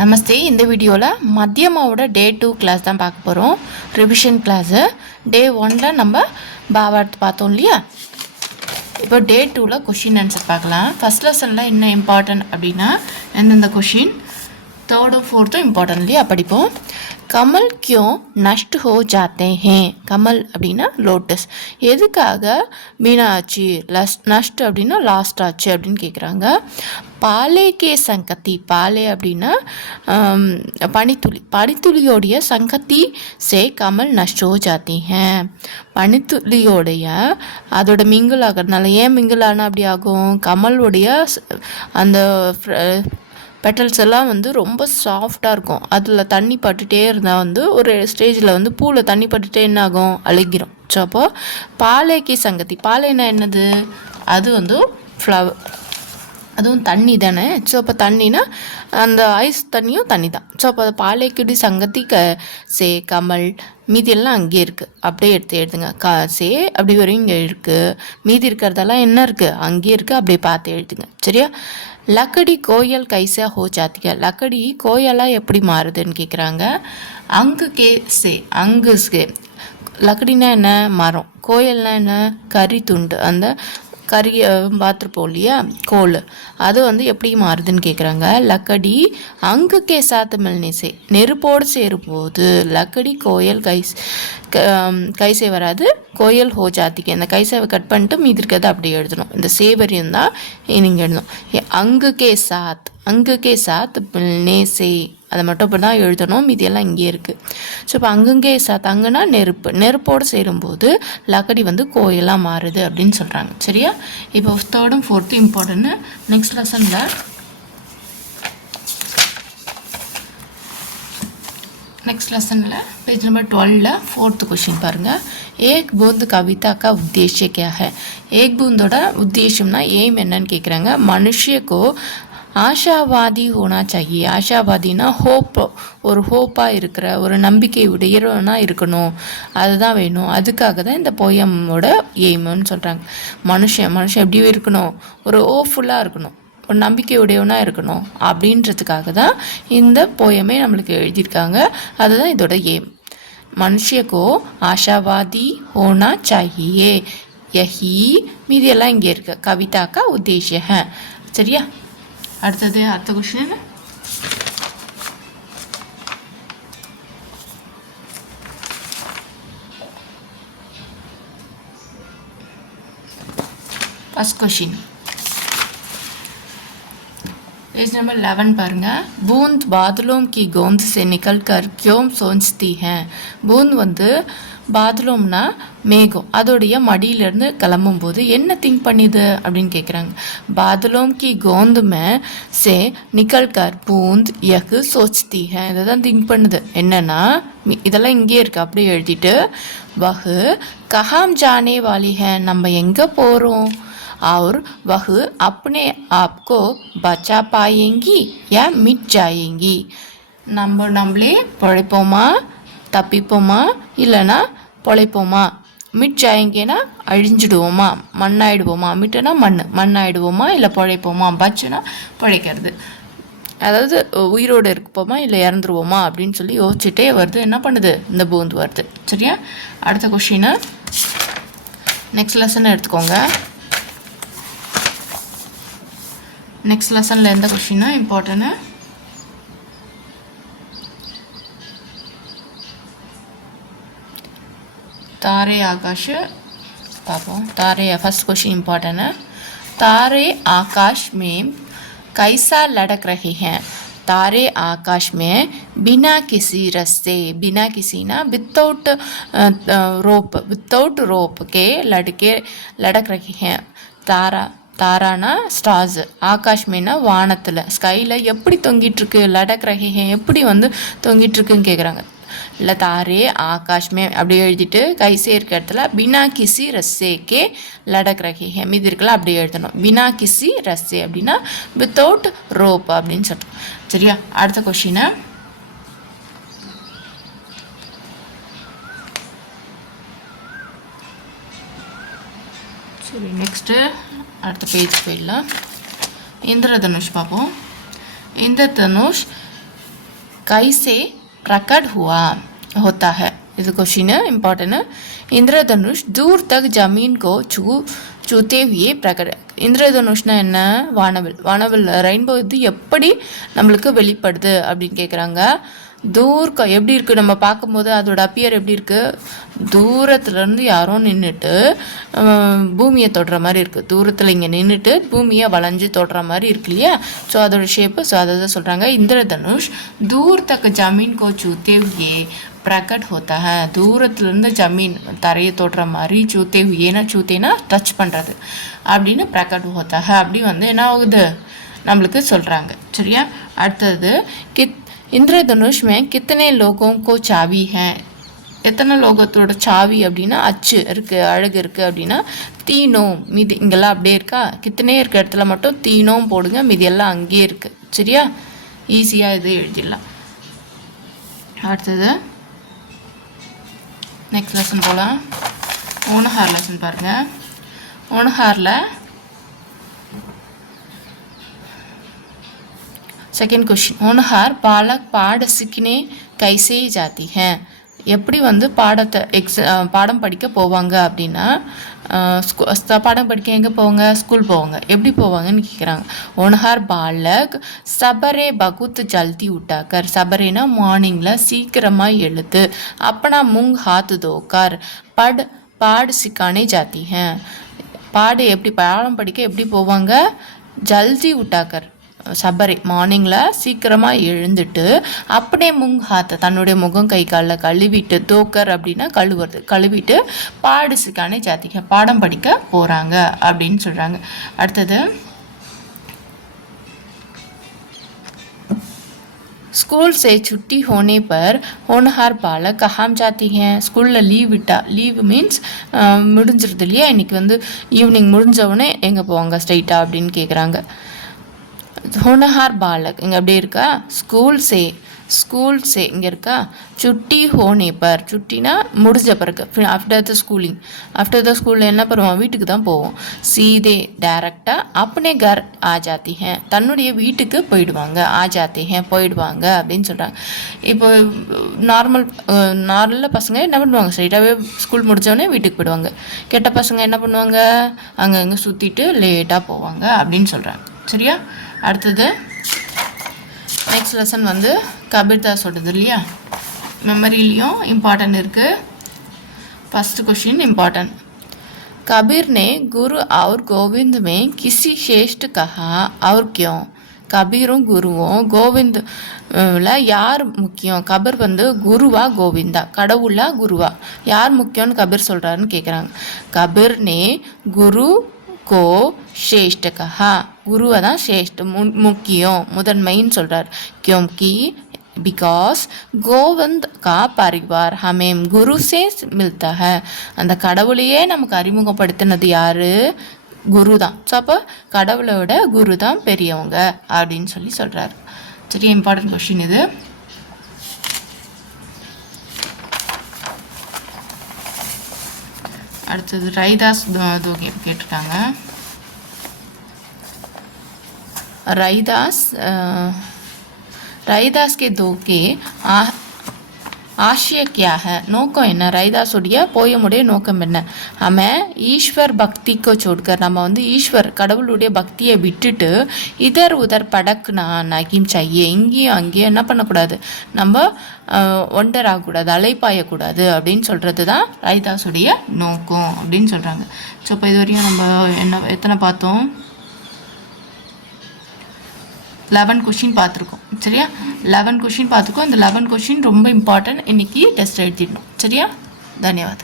நமஸ்தே. இந்த வீடியோவில் மத்தியமாவோட டே 2 கிளாஸ் தான் பார்க்க போகிறோம். Revision class. டே 1ல் நம்ம பாவார்த் பார்த்தோம் இல்லையா. இப்போ டே 2ல் கொஷின் ஆன்சர் பார்க்கலாம். ஃபஸ்ட் லெசனில் என்ன இம்பார்ட்டன்ட் அப்படின்னா எந்தெந்த கொஷின், தேர்டும் ஃபோர்த்தும் இம்பார்ட்டன்ட் இல்லையா படிப்போம். கமல் क्यों नष्ट हो जाते हैं. கமல் அப்படின்னா லோட்டஸ். எதுக்காக வீணாச்சு, நஷ்ட் அப்படின்னா லாஸ்ட் ஆச்சு அப்படின்னு கேட்குறாங்க. பாலே கே சங்கத்தி, பாலே அப்படின்னா பனித்துளி, பனித்துளியோடைய சங்கத்தி சே கமல் நஷ்ட் ஹோ ஜாத்தி ஹேன். பனித்துளியோடைய அதோட மிங்கிள் ஆகிறதுனால, ஏன் மிங்கிள் ஆனால் அப்படி ஆகும், கமலுடைய அந்த பெட்டல்ஸ் எல்லாம் ரொம்ப சாஃப்டாக இருக்கும். அதில் தண்ணி பட்டுகிட்டே இருந்தால் ஒரு ஸ்டேஜில் பூவில் தண்ணி பட்டுகிட்டே என்ன ஆகும், அழுகிரும். ஸோ அப்போது பாலைக்கு சங்கத்தி, பாலைனா என்னது, அது ஃப்ளவர், அதுவும் தண்ணி தானே. ஸோ அப்போ தண்ணினா அந்த ஐஸ் தண்ணியும் தண்ணி தான். ஸோ அப்போ அது பாலைக்குடி சங்கத்தி சே கமல், மீதியெல்லாம் அங்கேயே இருக்குது, அப்படியே எழுதுங்க. சே அப்படி வரையும் இங்கே இருக்குது, மீதி இருக்கிறதெல்லாம் என்ன இருக்குது, அங்கேயே இருக்குது, அப்படியே பார்த்து எழுதுங்க. சரியா. லக்கடி கோயல் கைசா ஹோ ஜாத்திக, லக்கடி கோயலாக எப்படி மாறுதுன்னு கேட்குறாங்க. அங்கு கே சே, அங்கு சே, லக்கடினா என்ன, மரம். கோயல்னா என்ன, கறி துண்டு, அந்த கறி பார்த்துருப்போம் இல்லையா, கோல், அது எப்படி மாறுதுன்னு கேட்குறாங்க. லக்கடி அங்கு கே சாத்து மில்னேசே, நெருப்போடு சேரும்போது லக்கடி கோயல் கைசே வராது, கோயல் ஹோ ஜாத்திக்கு. இந்த கைசேவை கட் பண்ணிட்டு மீதி இருக்கிறது அப்படியே எழுதணும். இந்த சேவரியம் தான் நீங்கள் எழுதணும். அங்கு கே சாத் மில்னேசே, அதை மட்டும் இப்படி தான் எழுதணும், மீதியெல்லாம் இங்கே இருக்குது. ஸோ இப்போ அங்கங்கே சாத், அங்கன்னா நெருப்பு, நெருப்போடு சேரும்போது லக்கடி கோயிலாக மாறுது அப்படின்னு சொல்கிறாங்க. சரியா. இப்போ தேர்டும் ஃபோர்த்தும் இம்பார்ட்டன்ட்டு. நெக்ஸ்ட் லெசனில் பேஜ் நம்பர் 12 4th क्वेश्चन பாருங்கள். ஏக் பூந்த் கவிதா கா உத்தேஷ்ய கியா ஹை. ஏக் பூந்தோட உத்தேசம்னா எய்ம் என்னன்னு கேட்குறாங்க. மனுஷியக்கோ ஆஷாவாதி ஹோனா சாஹியே. ஆஷாவாதினா ஹோப், ஒரு ஹோப்பாக இருக்கிற, ஒரு நம்பிக்கை உடையவனாக இருக்கணும், அதுதான் வேணும். அதுக்காக தான் இந்த போயமோட எய்முன்னு சொல்கிறாங்க. மனுஷன் எப்படி இருக்கணும், ஒரு ஹோப்ஃபுல்லாக இருக்கணும், ஒரு நம்பிக்கை உடையவனாக இருக்கணும் அப்படின்றதுக்காக தான் இந்த போயமே நம்மளுக்கு எழுதியிருக்காங்க. அதுதான் இதோட எய்ம். மனுஷியக்கோ ஆஷாவாதி ஹோனா சாஹியே, யஹி, மீதியெல்லாம் இங்கே இருக்கு. கவிதாக்கா உத்தேஷ்ய. சரியா. அடுத்த question. First question page number 11 பாருங்க. बूंद बादलों की गोंद से निकल कर क्यों सोचती हैं. बूंद பாத்லூம்னா மேகம், அதோடைய மடியிலேருந்து கிளம்பும்போது என்ன திங்க் பண்ணிது அப்படின்னு கேட்குறாங்க. பாத்லூம் கி கோந்த் மே சே நிக்கல் கர் பூந்த் யக் சோச்தி ஹே, இதை தான் திங்க் பண்ணுது. என்னன்னா இதெல்லாம் இங்கே இருக்குது, அப்படியே எழுதிட்டு வஹு கஹாம் ஜானே வாலி ஹே, நம்ம எங்கே போகிறோம், और वह अपने आप को बचा पाएंगी या मिट जाएंगी. நம்மளே பொழைப்போமா, தப்பிப்போமா, இல்லைனா பொழைப்போமா. மிட் ஜாயங்கேனா அழிஞ்சிடுவோமா, மண்ணாயிடுவோமா. மிட்டுனா மண்ணாயிடுவோமா, இல்லை பொழைப்போமா. பச்சுனா பொழைக்கிறது, அதாவது உயிரோடு இருப்போமா இல்லை இறந்துருவோமா அப்படின்னு சொல்லி யோசிச்சுட்டே வருது. என்ன பண்ணுது, இந்த பூந்து வருது. சரியா. அடுத்த கொஷினை நெக்ஸ்ட் லெசன் எடுத்துக்கோங்க. நெக்ஸ்ட் லெசனில் எந்த கொஷின்னா இம்பார்ட்டன்ட்டு, तारे आकाश पापों. तारे फर्स्ट क्वेश्चन इम्पॉर्टेंट है. तारे आकाश में कैसा लटक रहे हैं. तारे आकाश में बिना किसी रस्से, बिना किसी ना विदाउट रोप के लटक रहे हैं. தாரானா ஸ்டார்ஸ், ஆகாஷ் மேனா வானத்தில், ஸ்கையில் எப்படி தொங்கிட்டுருக்கு, லடக் ரஹே எப்படி தொங்கிட்டுருக்குன்னு கேட்குறாங்க. இல்லை தாரே ஆகாஷ் மே அப்படியே எழுதிட்டு கைசே இருக்க இடத்துல பினா கிசி ரஸ்ஸேக்கே லடக் ரஹே மீதி இருக்கலாம் அப்படியே எழுதணும். பினா கிசி ரஸ்ஸே அப்படின்னா வித்தவுட் ரோப் அப்படின்னு சொல்லிட்டு. சரியா. அடுத்த கொஷினை சரி நெக்ஸ்ட்டு அடுத்த பேஜ் போயிடலாம். இந்திரதனுஷ் பார்ப்போம். இந்திரதனுஷ் कैसे प्रकट हुआ होता है இது क्वेश्चन इम्पोर्टेंट इंद्रधनुष दूर तक जमीन को छूते हुए प्रकट இந்திரதனுஷ்னா என்ன வானவில் ரெயின்போ இது எப்படி நம்மளுக்கு வெளிப்படுது அப்படின்னு கேட்குறாங்க எப்படி இருக்குது நம்ம பார்க்கும்போது அதோட அப்பியர் எப்படி இருக்குது தூரத்துலேருந்து யாரோ நின்றுட்டு பூமியை தொடுற மாதிரி இருக்குது தூரத்தில் இங்கே நின்றுட்டு பூமியை வளைஞ்சு தொடுற மாதிரி இருக்கு இல்லையா ஸோ அதோட ஷேப்பு ஸோ அதை தான் சொல்கிறாங்க இந்திரதனுஷ் தூர் தக்க ஜமீன் கோ சூத்தே ஹுயே प्रकट होता है தூரத்துலேருந்து ஜமீன் தரையை தொடுற மாதிரி சூத்தேனா டச் பண்ணுறது அப்படின்னு பிரகட் होता है அப்படி வந்து என்ன ஆகுது நம்மளுக்கு சொல்கிறாங்க சரியா அடுத்தது इंद्रधनुष में कितने लोगों को चाबी है எத்தனை லோகத்தோட சாவி அப்படின்னா அச்சு இருக்குது அழகு இருக்குது அப்படின்னா தீனோ மீதி இங்கெல்லாம் அப்படியே இருக்கா கித்தனே இருக்க இடத்துல மட்டும் தீனோம் போடுங்க மீதி எல்லாம் அங்கேயே இருக்குது சரியா ஈஸியாக இது எழுதிடலாம் அடுத்தது नेक्स्ट लेसन போலாம் ஓணஹார் लेसन பாருங்க ஓணஹார்ல सेकंड क्वेश्चन ஓணஹார் बालक पाठ सीखने कैसे जाती हैं எப்படி வந்து பாடம் படிக்க போவாங்க அப்படின்னா பாடம் படிக்க எங்கே போவாங்க ஸ்கூல் போவாங்க எப்படி போவாங்கன்னு கேட்குறாங்க ஓனஹார் பாலக் சபரே பகுத் ஜல்தி உட்டாக்கர் சபரேனா மார்னிங்கில் சீக்கிரமாக எழுது அப்பனா முங் ஹாத் தோக்கார் பாடு சிக்கானே ஜாத்தி பாடு எப்படி பாடம் படிக்க எப்படி போவாங்க ஜல்தி உட்டாக்கர் சபரே மார்னிங்கில் சீக்கிரமாக எழுந்துட்டு அப்படியே முங்காத்த தன்னுடைய முகம் கை காலில் கழுவிட்டு தோக்கர் அப்படின்னா கழுவிட்டு பாடு சிக்கானே ஜாத்திக பாடம் படிக்க போகிறாங்க அப்படின்னு சொல்கிறாங்க அடுத்தது स्कूल से छुट्टी होने पर होनहार बालक कहाँ जाती हैं ஸ்கூலில் லீவ் விட்டா லீவ் மீன்ஸ் முடிஞ்சிருது இல்லையா இன்றைக்கி வந்து ஈவினிங் முடிஞ்சவுடனே எங்கே போவாங்க ஸ்ட்ரைட்டாக அப்படின்னு கேட்குறாங்க होनहार बालक இங்கே அப்படியே இருக்கா ஸ்கூல் சே இங்கே இருக்கா சுட்டி ஹோனே பர் சுட்டினா முடிஞ்ச பிறகு ஆஃப்டர் த ஸ்கூலில் என்ன பண்ணுவோம் வீட்டுக்கு தான் போவோம் சீதே டைரக்டாக அப்பனே கர் ஆ ஜாத்தி தன்னுடைய வீட்டுக்கு போயிடுவாங்க ஆ ஜாத்தி போயிடுவாங்க அப்படின்னு சொல்கிறாங்க இப்போ நார்மலாக பசங்க என்ன பண்ணுவாங்க ஸ்ட்ரைட்டாகவே ஸ்கூல் முடித்தோடனே வீட்டுக்கு போயிடுவாங்க கெட்ட பசங்க என்ன பண்ணுவாங்க அங்கங்கே சுற்றிட்டு லேட்டாக போவாங்க அப்படின்னு சொல்கிறாங்க சரியா அடுத்தது नेक्स्ट लेसन வந்து கபீர்தாஸோடது இல்லையா மெமரிலையும் இம்பார்ட்டன்ட் இருக்குது फर्स्ट क्वेश्चन इम्पॉर्टेंट कबीर ने गुरु और गोविंद में किसी श्रेष्ठ कहा और क्यों கபீரும் குருவும் கோவிந்தில் யார் முக்கியம் கபீர் வந்து குருவா கோவிந்தா கடவுளா குருவா யார் முக்கியம்னு கபீர் சொல்கிறாருன்னு கேட்குறாங்க கபீர் நே குரு को श्रेष्ठ कहा गुरुवा தான் श्रेष्ठ முக்கியம் முதன்மைன்னு சொல்கிறார் क्योंकि बिकॉज गोविंद का परिवार हमें गुरु से मिलता है அந்த கடவுளையே நமக்கு அறிமுகப்படுத்தினது யார் குரு தான் ஸோ அப்போ கடவுளோட குரு தான் பெரியவங்க அப்படின்னு சொல்கிறார் சரி இம்பார்ட்டன்ட் கொஸ்டின் இது அடுத்தது ரைதாஸ் தோகே கேட்டிருக்காங்க ரைதாஸ் के தோகே ஆஷிய क्या है நோக்கம் என்ன ரைதாஸுடைய போயமுடைய நோக்கம் என்ன हमें ஈஸ்வர் பக்திக்கு छोड़कर நம்ம வந்து ஈஸ்வர் கடவுளுடைய பக்தியை விட்டுட்டு இதர் உதர் படக்குனா நகிம் செய்ய இங்கேயும் அங்கேயும் என்ன பண்ணக்கூடாது நம்ம ஒண்டர் ஆகக்கூடாது அலைப்பாயக்கூடாது அப்படின்னு சொல்கிறது தான் ரைதாஸுடைய நோக்கம் அப்படின்னு சொல்கிறாங்க ஸோ இப்போ இது வரையும் நம்ம எத்தனை பார்த்தோம் 11 क्वेश्चन பார்த்துருக்கோம் சரியா 11 क्वेश्चन பார்த்துருக்கோம் இந்த 11 क्वेश्चन ரொம்ப இம்பார்ட்டன்ட் இன்னைக்கு டெஸ்ட் எழுதிடணும் சரியா धन्यवाद